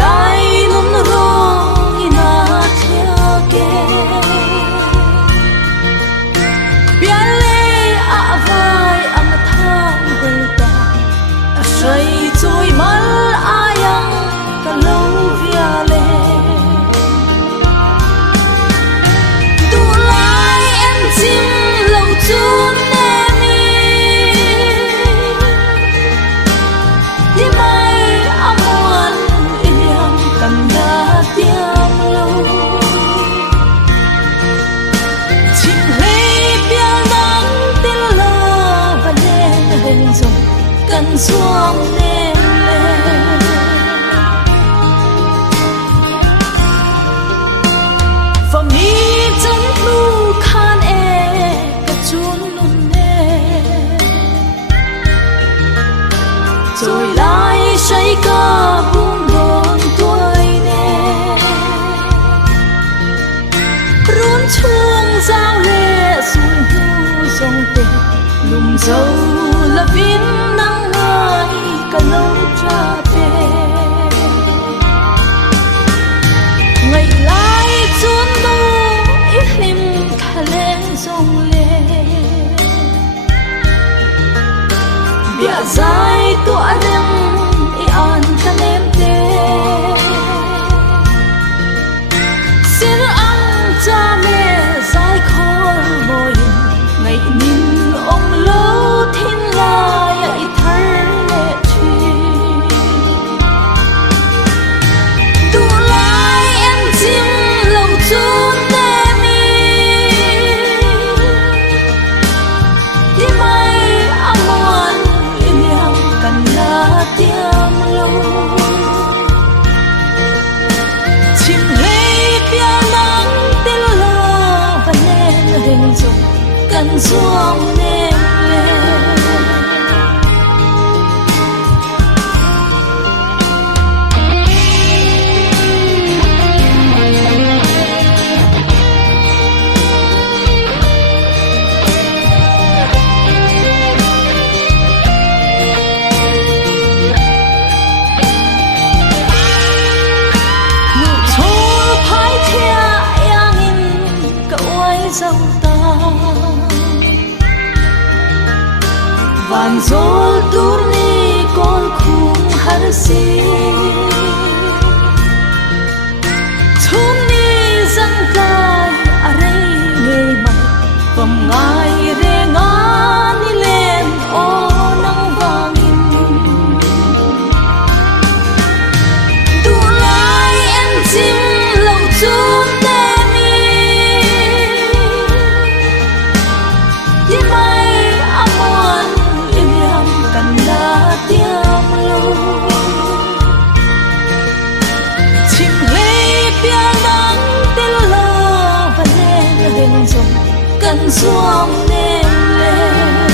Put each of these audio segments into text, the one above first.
lai lum rong ina thia ke biale a vai am thang belta a sai choi mal ayang ka lo viale tu lai em chim lo chun cần xuống nên lên và mi chân lu khan e cả chun luôn nè rồi lại say ca buông đòn tuổi nè run chuông giao lệ xuân thu dòng tình lùm dâu là viên nắng ai cả lâu tra về ngày lại chuôn đâu ít lim thà lên dòng lệ bia dài tỏa đêm y an ta em tê xin ăn cha mẹ dài khó mồi ngày nhìn ông lâu thiên lai ấy thar lệ truy tu lai em chim lâu chun nè mi đi mai amuan im yang cần là tiêm lâu chim lấy bia nắng tên lo và nên hình dung cần xuống nên lên dâu ta van dỗ tu ni con khung har si thum ni zang tai are ngei mai vom ngai re nga ni len o nang wangin tu lai en chim lo chun cần xuống nên lên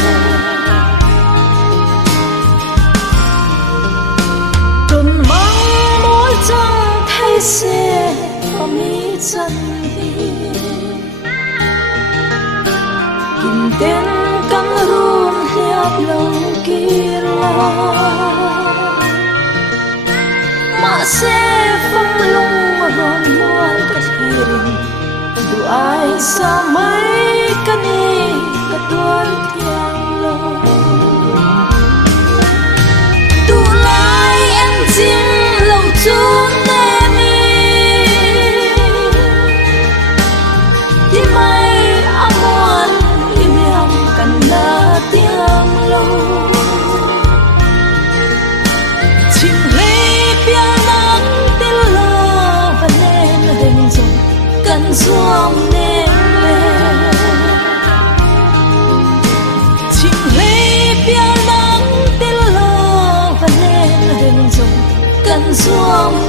tuần mong mỗi trăng thay xe và mi chân đi kim tên cắm run hiệp lòng kia la mà xe phong lung ron mual cả hiền dù ai xa mấy cái này cả tuần thiang lo tu lai em chim lâu chun nè mi đi mai amuan im yang cần là tiếng lâu chim lấy bia nắng tên lo và nên hình dung cần xuống nên lên chim lấy bia nắng tên lo và nên hình dung cần xuống